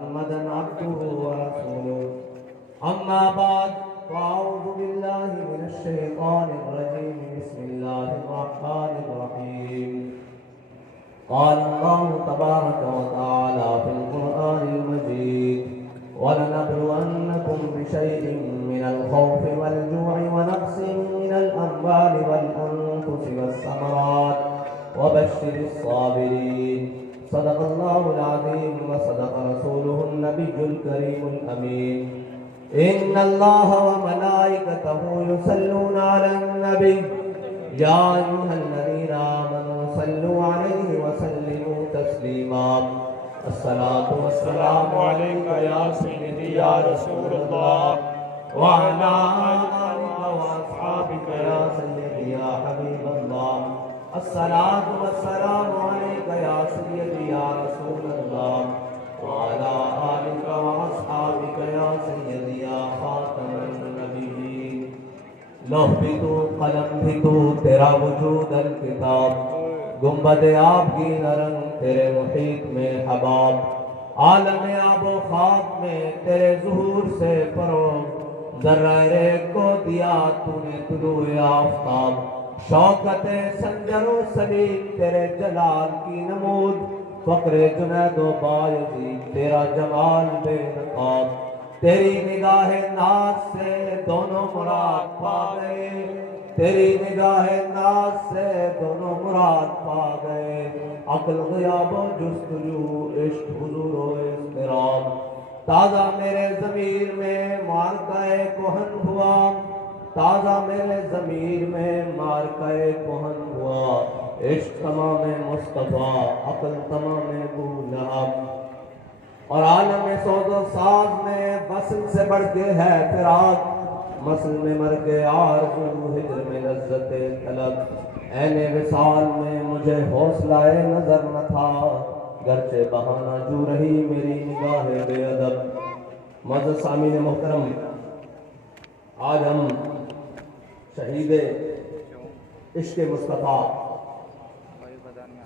محمدا عبده ورسوله أما بعد فأعوذ بالله من الشيطان الرجيم بسم الله الرحمن الرحيم قال الله تبارك وتعالى في القرآن المجيد ولنبلونكم بشيء من الخوف والجوع ونقص من الأموال والأنفس والثمرات وبشر الصابرين صدق الله العظيم وصدق رسوله النبي الكريم الأمين إن الله وملائكته يصلون على النبي يا أيها الذين آمنوا صلوا عليه وسلموا تسليما الصلاة والسلام عليك يا سيدي يا رسول الله وعلى آلك وأصحابك يا سيدي يا حبيب الله الصلاة والسلام عليك يا سيدي يا رسول الله وعلى آلك وأصحابك يا سيدي يا خاتم النبيين لوح بھی تو قلم بھی تو تیرا وجود الکتاب گنبد آب کی نرم تیرے محیط میں حباب عالم آب و خاک میں تیرے ظہور سے فروغ ذرہ ریگ کو دیا تو نے طلوع آفتاب شوکت سنجر و سلیق تیرے جلال کی نمود فقر جنید و بایزید تیرا جمال بے نقاب تیری نگاہ ناز سے دونوں مراد پا گئے تیری نگاہ ناز سے دونوں مراد پا گئے عقل غیاب و جستجو عشق حضور و اضطراب تازہ میرے ضمیر میں مارکہ کہن ہوا تازہ میرے ضمیر میں مارکہ کہن ہوا عشق تمام مصطفیٰ عقل تمام بولہب اور عالم سوز و ساز میں وصل سے بڑھ کے ہے فراق مسل میں مر کے آرزو ہجر میں لذت طلب عین وصال میں مجھے حوصلہ نظر نہ تھا گرچہ بہانہ جو رہی میری نگاہ بے ادب معزز سامعین محترم آج ہم شہید عشق مصطفیٰ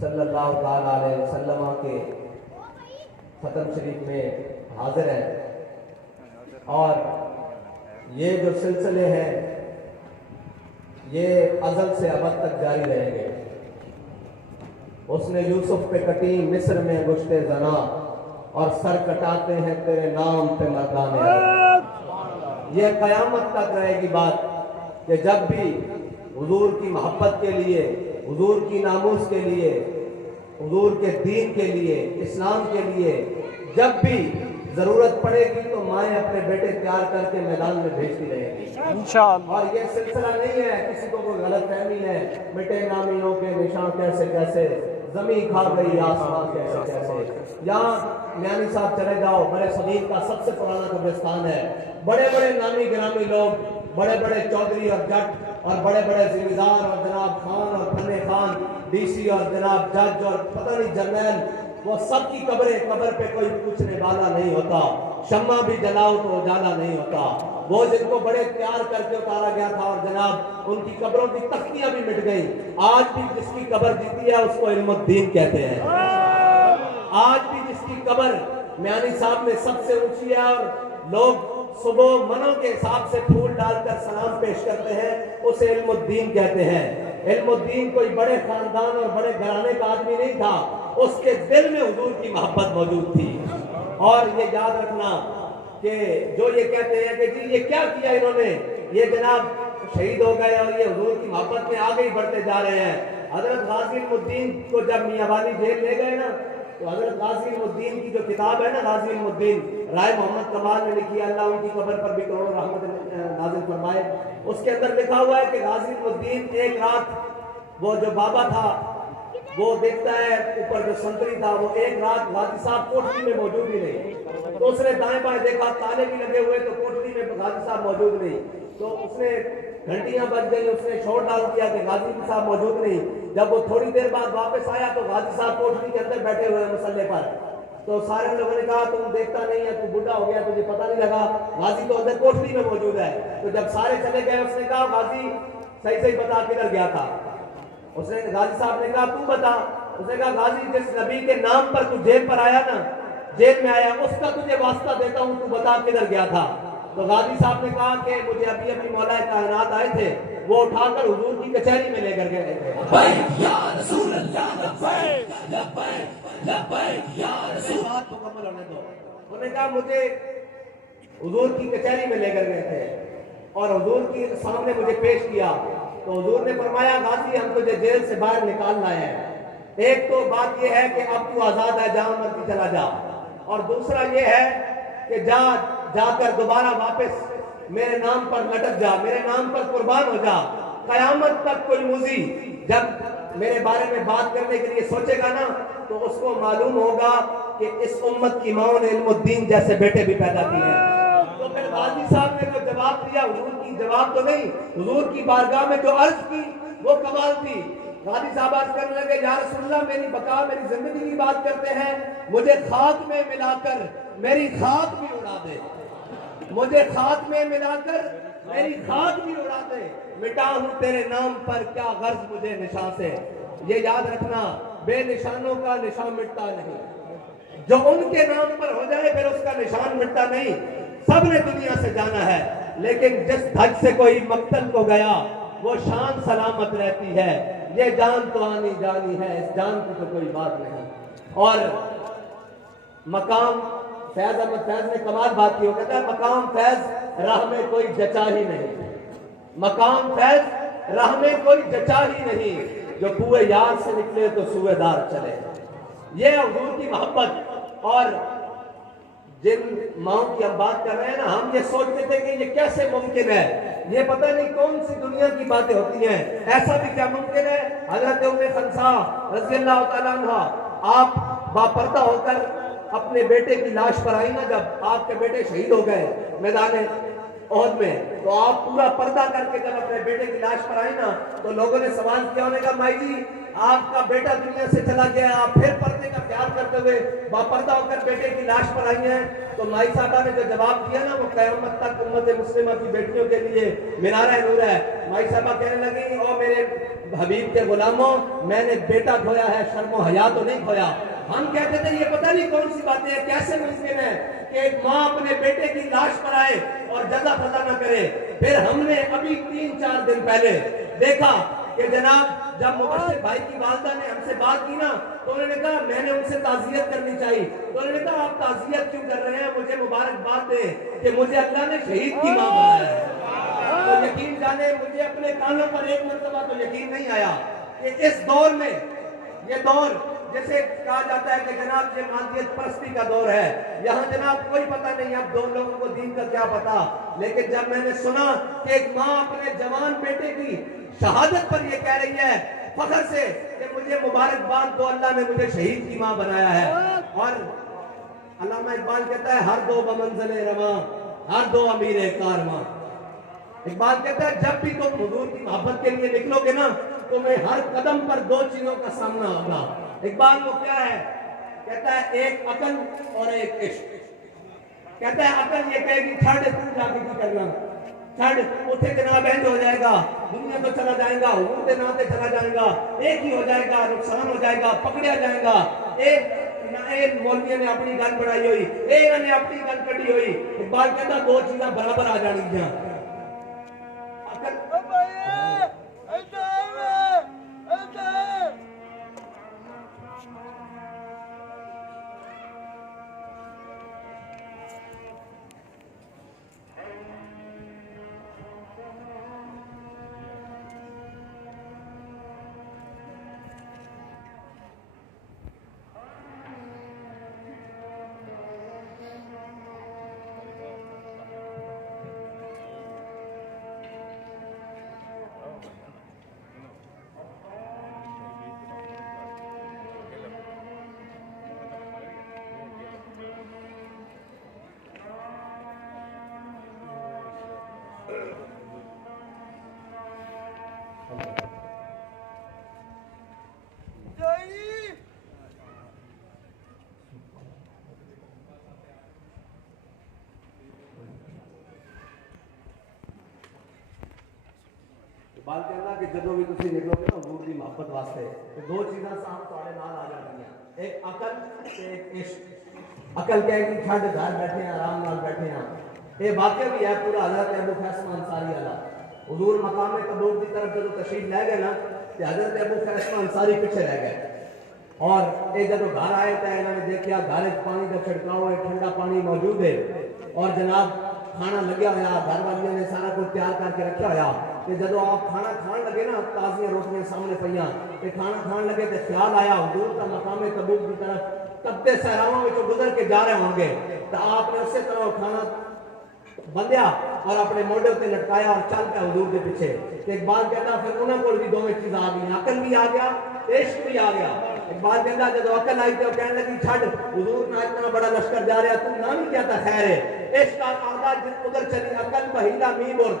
صلی اللہ تعالیٰ علیہ وسلم کے ختم شریف میں حاضر ہیں اور یہ جو سلسلے ہیں یہ ازل سے ابد تک جاری رہیں گے اس نے یوسف پہ کٹی مصر میں گشتے زنا اور سر کٹاتے ہیں تیرے نام پہ مردانے یہ قیامت تک رہے گی بات کہ جب بھی حضور کی محبت کے لیے حضور کی ناموس کے لیے حضور کے دین کے لیے اسلام کے لیے جب بھی ضرورت پڑے گی تو مائیں اپنے بیٹے تیار کر کے میدان میں بھیجتی رہیں گی انشاءاللہ اور یہ سلسلہ نہیں ہے کسی کو کوئی غلط فہمی ہے مٹے نامیوں کے نشان کیسے کیسے زمین کھا گئی آسمان کیسے کیسے یہاں میانی صاحب چلے جاؤ برے صغیر کا سب سے پرانا قبرستان ہے بڑے بڑے نامی گرامی لوگ بڑے بڑے چودھری اور جٹ اور بڑے بڑے ذمہ اور جناب خان اور فنے خان ڈی سی اور جناب جج اور پتہ نہیں جرنیل وہ سب کی قبریں قبر پہ کوئی پوچھنے والا نہیں ہوتا شمع بھی جلاؤ تو اجالا نہیں ہوتا وہ جن کو بڑے پیار کر کے اتارا گیا تھا اور جناب ان کی قبروں کی تختیاں بھی مٹ گئیں آج بھی جس کی قبر جیتی ہے اس کو علم الدین کہتے ہیں آج بھی جس کی قبر میانی صاحب میں سب سے اونچی ہے اور لوگ صبح منوں کے حساب سے پھول ڈال کر سلام پیش کرتے ہیں اسے علم الدین کہتے ہیں علم الدین کوئی بڑے خاندان اور بڑے گھرانے کا آدمی نہیں تھا اس کے دل میں حضور کی محبت موجود تھی اور یہ یاد رکھنا کہ جو یہ کہتے ہیں کہ جی یہ کیا کیا انہوں نے یہ جناب شہید ہو گئے اور یہ حضور کی محبت میں آگے ہی بڑھتے جا رہے ہیں حضرت غازی علم الدین کو جب میاں والی جیل لے گئے نا تو حضرت غازی علم الدین کی جو کتاب ہے نا غازی علم الدین رائے محمد کمال نے لکھی اللہ ان کی قبر پر بھی کروڑوں رحمت نازل فرمائے اس کے اندر لکھا ہوا ہے کہ غازی علم الدین ایک رات وہ جو بابا تھا وہ دیکھتا ہے اوپر جو سنتری تھا وہ ایک رات غازی صاحب کوٹری میں موجود ہی نہیں تو اس نے دائیں بائیں دیکھا تالے بھی لگے ہوئے تو کوٹری میں غازی صاحب موجود نہیں تو اس نے گھنٹیاں بج گئی اس نے شور ڈال دیا کہ غازی صاحب موجود نہیں جب وہ تھوڑی دیر بعد واپس آیا تو غازی صاحب کوٹری کے اندر بیٹھے ہوئے مسلح پر تو سارے لوگوں نے کہا تم دیکھتا نہیں ہے تو بڈھا ہو گیا تجھے پتہ نہیں لگا غازی تو اندر کوٹری میں موجود ہے تو جب سارے چلے گئے اس نے کہا غازی صحیح صحیح بتا کدھر گیا تھا اس نے غازی صاحب نے کہا تو بتا اس نے کہا غازی جس نبی کے نام پر تو جیل پر آیا نا जेल में आया, उसका तुझे वास्ता देता हूँ, तू बता किधर गया था। तो गाजी साहब ने कहा कि मुझे अभी अभी मौला कायनात आए थे, वो उठाकर हुजूर की कचहरी में लेकर गए थे। बात मुकम्मल होने दो। उन्होंने कहा मुझे हुजूर की कचहरी में लेकर गए थे और हुजूर के सामने मुझे पेश किया। तो हुजूर ने फरमाया, गाजी हम तुझे जेल से बाहर निकाल लाए हैं। एक तो बात यह है कि अब तू आजाद है, जहां मर्जी चला जा, और दूसरा ये है कि जाकर दोबारा वापस मेरे नाम पर लटक जा, मेरे नाम पर कुर्बान हो जा। कयामत तक कोई मुजी जब मेरे बारे में बात करने के लिए सोचेगा ना, तो उसको मालूम होगा कि इस उम्मत की माओ ने इल्मुद्दीन जैसे बेटे भी पैदा किए हैं। तो फिर गाजी साहब ने जो जवाब दिया, हुजूर की जवाब तो नहीं, हुजूर की बारगाह में जो अर्ज की वो कमाल थी। गाजी साहब अर्ज करने लगे, या रसूलल्लाह मेरी बका, मेरी जिंदगी की बात करते हैं, मुझे खाक में मिलाकर मेरी खाक भी उड़ा दे, मुझे खाक में मिलाकर मेरी खाक भी उड़ा दे, मिटा हूं तेरे नाम पर क्या गर्ज मुझे निशान से। ये याद रखना, बेनिशानों का निशान मिटता नहीं, जो उनके नाम पर हो जाए फिर उसका निशान मिटता नहीं। सब ने दुनिया से जाना है, लेकिन जिस धज से कोई मक्तल को गया वो शान सलामत रहती है। ये जान तो आनी जानी है, इस जान की तो कोई बात नहीं। और मकाम फैज अहमद फैज ने कमाल बात की, वो कहता है मकाम फैज राह में कोई जचा ही नहीं, मकाम फैज राह में कोई जचा ही नहीं, जो कुए यार से निकले तो सूबेदार चले। ये हुजूर की मोहब्बत। और जिन माओ की हम बात कर रहे हैं ना, हम ये सोचते थे कि ये कैसे मुमकिन है, ये पता नहीं कौन सी दुनिया की बातें होती हैं। ऐसा भी क्या मुमकिन है, हजरत उम्मे खंसा रज़ी अल्लाह तआला अन्हा, आप बापर्दा होकर अपने बेटे की लाश पर आई ना, जब आपके बेटे शहीद हो गए मैदान ओहद में, तो आप पूरा पर्दा करके जब अपने बेटे की लाश पर आई ना, तो लोगों ने सवाल किया, उन्होंने कहा माई जी आपका बेटा दुनिया से चला गया, आप फिर पर्दे का ख्याल करते हुए बापर्दा होकर बेटे की लाश पर आई हैं। तो माई साहबा ने जो जवाब दिया ना, वो क़यामत तक उम्मत मुस्लिमा की बेटियों के लिए मीनार नूर है। माई साहबा कहने लगी, ओ मेरे हबीब के गुलामों, मैंने बेटा खोया है, शर्मो हया तो नहीं खोया। हम कहते थे ये पता नहीं कौन सी बातें हैं, कैसे मुमकिन है कि एक माँ अपने बेटे की लाश पर आए और जजा फजा न करे। फिर हमने अभी 3-4 दिन पहले देखा कि जनाब जब मुबश्शिर भाई की वालदा ने हमसे बात की ना, तो उन्होंने कहा मैंने उनसे ताज़ियत करनी चाहिए। तो उन्होंने कहा आप ताज़ियत क्यों कर रहे हैं, मुझे मुबारकबाद दें कि मुझे अल्लाह ने शहीद की माँ बनाया है। तो यकीन जाने मुझे अपने कानों पर एक मरतबा तो यकीन नहीं आया कि इस दौर में, ये दौर जैसे कहा जाता है कि जनाब ये मादियत परस्ती का दौर है, यहाँ जनाब कोई पता नहीं, अब दो लोगों को दीन का क्या पता। लेकिन जब मैंने सुना कि एक माँ अपने जवान बेटे की शहादत पर ये कह रही है फख्र से कि मुझे मुबारकबाद दो, अल्लाह ने मुझे शहीद की माँ बनाया है। और अल्लामा इकबाल कहता है, हर दो बमंज़िल रमा, हर दो अमीर कारवां। इकबाल कहता है जब भी तुम हुजूर की मोहब्बत के लिए निकलोगे ना, तुम्हें हर कदम पर दो चीजों का सामना होगा। इकबाल वो क्या है, कहता है एक अकल और एक इश्क। कहता है अकल ये कहेगी छड़ तू जाके की करना, छड़ उठे जनाब एंड हो जाएगा, दुनिया तो चला जाएगा, उड़ते नाते चला जाएगा, एक ही हो जाएगा, नुकसान हो जाएगा, पकड़ा जाएगा। एक मौलवी ने अपनी गल बढ़ाई हुई, एक ने अपनी गल कटी हुई। इकबाल कहता दो चीजें बराबर आ जाएंगी। बाल कहना कि जदों भी तुसी निकलोगे ना हुजूर दी मोहब्बत वास्ते, तो दो चीज़ां साहब तुहाडे नाल आ जाणगियां, एक अकल ते एक इश्क। अकल कहेगी छड़ घर बैठे हैं आराम नाल बैठे हैं। ये वाकया भी है पूरा हजरत अबू फैसमा अंसारी वाला। हुजूर मकाम तबूक की तरफ जब तशरीफ ले गए ना तो हजरत अबू फैसमा अंसारी पीछे रह गए और ये जब घर आए तो इन्होंने देखा घर पानी का छिड़काव है, ठंडा पानी मौजूद है और जनाब खाना लगे होया, घर वालियों ने सारा कुछ तैयार करके रखा होया कि जब आप खाना खान लगे ना ताज़ियां रोटियां सामने पईयां कि खाना खान लगे तो ख्याल आया हुजूर का मकाम तबूक की तरफ तपते सहराओं में गुजर के जा रहे होंगे तो आपने उसी तरह खाना बंधिया और अपने मोढे उत्ते लटकाया और चल पे हुजूर के पीछे। इकबाल कहता फिर उन्होंने को भी दोवें चीज़ आ गई, अकल भी आ गया, इश्क भी आ गया। इकबाल कहता जब अकल आई तो कहने लगी छड़ हुजूर ना इतना बड़ा लश्कर जा रहा तू ना भी कहता खैर है इश्क का आगा उधर चली अकल बहीला मी बुर्द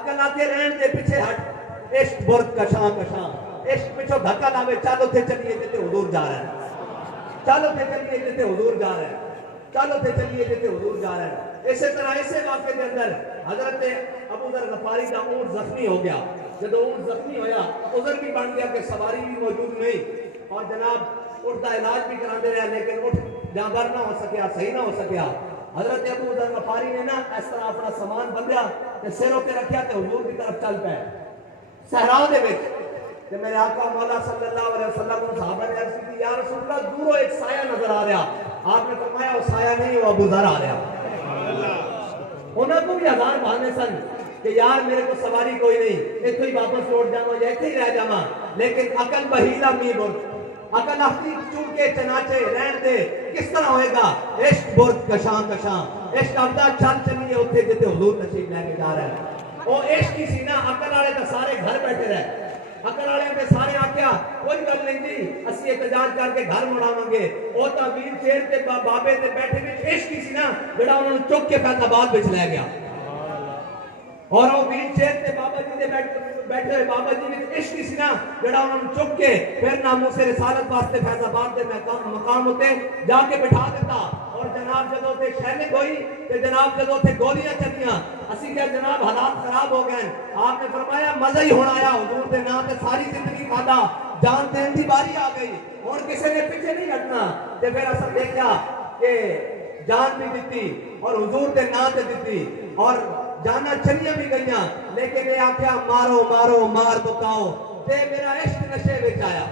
अकल आके रहन दे पीछे हट इश्क बुर्द कशां कशां इश्क पिछो धक्का लावे चल उथे चलिए जिते हुजूर जा रहे हैं, चल उथे चलिए जिते हुजूर जा रहे हैं, चल उथे चलिए जिते हुजूर जा रहे हैं। इसी तरह इसे वाक़े के अंदर हजरत अबू ज़र गफ़ारी का ऊँट जख्मी हो गया। जब ऊँट जख्मी होया उधर भी बन गया कि सवारी भी मौजूद नहीं और जनाब उठ का इलाज भी कराते रहे लेकिन उठ जाबर ना हो सकिया, सही ना हो सकिया। हजरत अबू ज़र गफ़ारी ने ना इस तरह अपना सामान बंधिया ते सिर उत्ते रखिया ते हुजूर की तरफ चल पे सहरा दे विच ते मेरे आका मौला सल्लल्लाहु अलैहि वसल्लम को सहाबा ने अर्ज़ की या रसूल अल्लाह दूरों एक साया नजर आ रहा। आपने फरमाया वो साया नहीं वो अबू ज़र आ रहा। उन्होंने को भी हजार बहाने सन कि यार मेरे को सवारी कोई नहीं, इतने ही वापस लौट जावा या इतने ही रह जावा, लेकिन अकल बहीला मी बुर्द अकल अपनी चूके चनाचे रहन दे किस तरह होएगा इश्क बुर्द कशां कशां इश्क अब्दा चल चलिए उठे जिते हुजूर तशरीफ लेके जा रहे हैं। वो इश्क की सीना अकल वाले तो सारे घर बैठे रहे अकल वाले पे सारे आख्या कोई गल नहीं जी असि एहतजाज करके घर मुड़ावांगे वो तो वीर शेर ते बाबे ते बैठे विच इश्क ही सी ना जेड़ा उन्होंने चुक के फैसलाबाद विच ले गया और वो वीर शेर ते बाबा जी दे बैठे हुए बाबा जी विच इश्क ही सी ना जेड़ा उन्होंने चुक के फिर नामूसे रिसालत वास्ते फैसलाबाद दे मकाम उत्ते जाके बिठा दिता। और जनाब जदों ते शैनिक होई ते जनाब जदों ते गोलियां चलियां असी क्या जनाब हालात खराब हो गए। आपने फरमाया मजा ही होना आया हुजूर दे नाम ते सारी जिंदगी खादा जान देने की बारी आ गई और किसी ने पीछे नहीं हटना। ते फिर असा देखा कि जान भी दी और हुजूर दे नाम ते दी और जाना चलियां भी गईयां लेकिन ये आख्या मारो मारो मार मुकाओ ते मेरा इश्क नशे विच आया।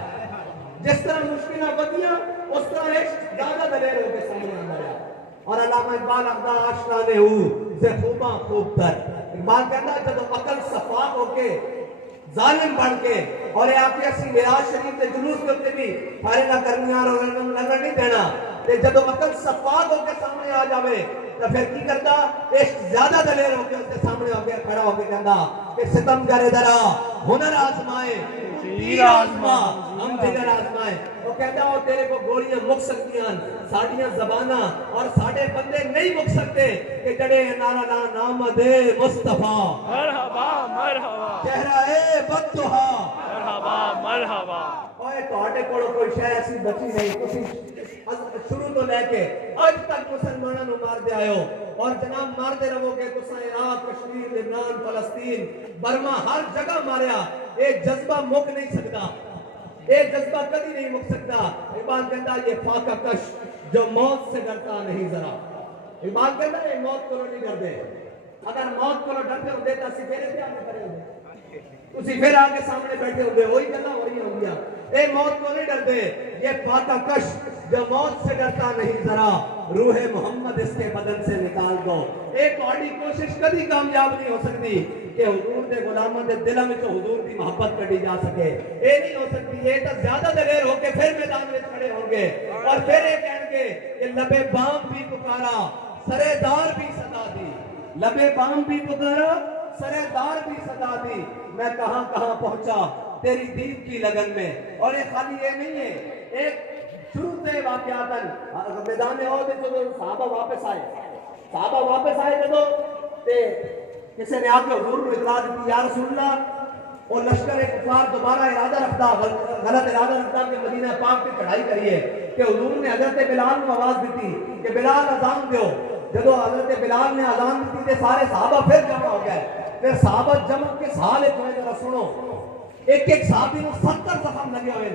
जिस तरह मुश्किल वधियां उस तरह इश्क ज्यादा दलेर होकर सामने आ गया। और अल्लामा इकबाल अब्दा आशना ने से खूबा खूब तर इकबाल कहता जब अकल सफाक होके जालिम बन के और ये आके असी मिराज शरीफ के जुलूस के उत्ते भी फारे ना करनियां और लगन नहीं देना ते जब अकल सफाक होके सामने आ जावे तो फिर की करता इश्क ज्यादा दलेर होके उसके सामने होके खड़ा होके कहता कि सितम करे दरा हुनर आजमाए तीर आजमा हम जिगर आजमाए। वो कहता हो तेरे को गोलियां मुक सकती हैं साड़ियां ज़बाना और साढ़े बंदे नहीं मुक सकते कि जड़े नारा ना नाम दे मुस्तफा मरहबा मरहबा चेहरा ए बदतुहा मरहबा मरहबा। ओए ਤੁਹਾਡੇ ਕੋਲ ਕੋਈ ਸ਼ੈ ਐਸੀ ਬਚੀ नहीं ਤੁਸੀਂ शुरू तो लेके आज तक मुसलमानों को मारते आए हो और जनाब मारते रहोगे तुसा इराक कश्मीर लेबनान फलस्तीन बर्मा हर जगह मारिया ये जज्बा मुक नहीं सकता ये जज्बा कभी नहीं मुक सकता। इकबाल कहता ये फाका कश जो मौत से डरता नहीं जरा इकबाल कहता ये मौत को नहीं डरते अगर मौत को डरते होते तो असि फिर आगे खड़े होंगे तुसी फिर आगे सामने बैठे होंगे वही गल्लां हो रही होंगी। ये मौत को नहीं डरते ये फाका कश जो मौत से डरता नहीं जरा रूह मोहम्मद इसके बदन से निकाल दो। एक बड़ी कोशिश कभी कामयाब नहीं हो सकती कि हुजूर दे गुलामां दे दिलों में हुजूर की मोहब्बत कढ़ी जा सके ये नहीं हो सकती। ये तो ज्यादा दलेर होके फिर मैदान में खड़े होंगे और फिर ये कहेंगे कि लबे बाम भी पुकारा सरेदार भी सदा दी लबे बाम भी पुकारा सरेदार भी सदा दी मैं कहां कहां पहुंचा तेरी दीद की लगन में। और ये खाली ये नहीं है एक शुरू से वाकयातन मैदान में और जो साहबा वापस आए जब ते किसी ने आके हुजूर को इतला दी या रसूल अल्लाह और लश्कर कुफार दोबारा इरादा रखता गलत इरादा रखता कि मदीना पाक पे चढ़ाई करिए कि हुजूर ने हजरत बिलाल को आवाज दी कि बिलाल अजान दो। जब हजरत बिलाल ने अजान दी तो सारे साहबा फिर जमा हो गए। फिर साहबा जमा के साल एक जरा सुनो एक एक साहबी को 70 जख्म लगे हुए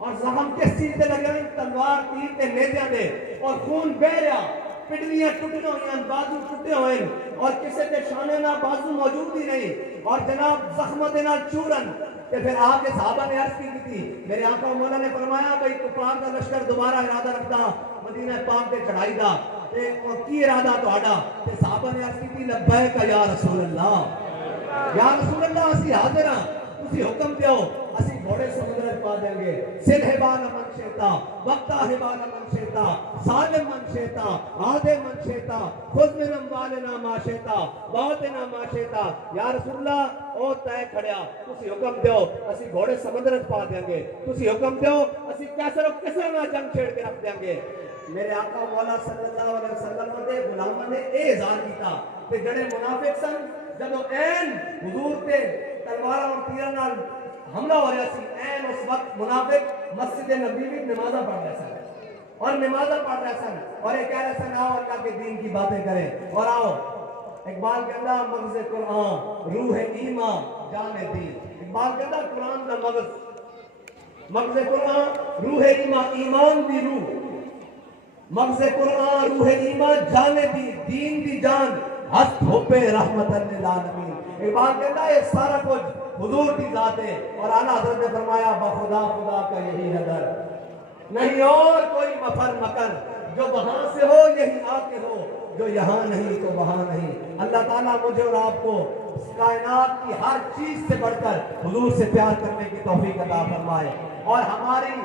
اور زخم کس چیز سے لگے تلوار تیر کے نیزے دے اور خون بہ رہا پڈلیاں ٹوٹیاں ہوئی بازو ٹوٹے ہوئے اور کسی کے شانے نہ بازو موجود ہی نہیں اور جناب زخم دے نال چورن کہ پھر آپ کے صحابہ نے عرض کی تھی میرے آقا مولا نے فرمایا بھئی کفار کا لشکر دوبارہ ارادہ رکھتا مدینہ پاک کے چڑھائی دا اور کی ارادہ تو آڈا کہ صحابہ نے عرض کی تھی لبیک یا رسول اللہ یا رسول اللہ اسی حاضر ہاں تسی حکم دیو اسی گھوڑے سمندر پا دیں گے سل حبان من شیطا وقتا حبان من شیطا سالم من شیطا عادم من شیطا خذ من اموالنا ما شیطا باطنا ما شیطا یا رسول اللہ او تے کھڑیا تسی حکم دیو اسی گھوڑے سمندر پا دیں گے تسی حکم دیو اسی کیسر و کسر نہ جنگ چھیڑ کے رکھ دیں گے میرے آقا مولا صلی اللہ علیہ وسلم دے غلامہ نے اے اعزاز کیتا کہ جڑے منافق سن جب این حضور تے تلوار اور تیرہ نال حملہ ہو رہا سی این اس وقت منافق مسجد نبی میں نمازہ پڑھ رہے سن اور نمازہ پڑھ رہے سن اور یہ کہہ رہے سن آؤ اللہ کے دین کی باتیں کریں اور آؤ اقبال کہتا مغز قرآن روح ایمان جان دین اقبال کہتا قرآن کا مغز قرآن روح ایمان ایمان دی روح مغز قرآن روح ایمان جان دین دی جان ہست ہوپے رحمت للعالمین اقبال کہتا ہے یہ سارا کچھ حضور کی ذات ہے اور اعلیٰ حضرت نے فرمایا بخدا خدا کا یہی نظر نہیں اور کوئی مفر مکر جو وہاں سے ہو یہی آ کے ہو جو یہاں نہیں تو وہاں نہیں اللہ تعالیٰ مجھے اور آپ کو کائنات کی ہر چیز سے بڑھ کر حضور سے پیار کرنے کی توفیق عطا فرمائے اور ہماری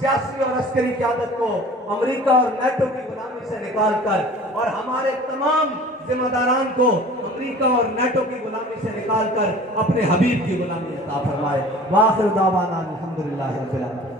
سیاسی اور عسکری قیادت کو امریکہ اور نیٹو کی غلامی سے نکال کر اور ہمارے تمام ذمہ داران کو امریکہ اور نیٹو کی غلامی سے نکال کر اپنے حبیب کی غلامی عطا فرمائے وآخر دعوانا الحمدللہ رب العالمین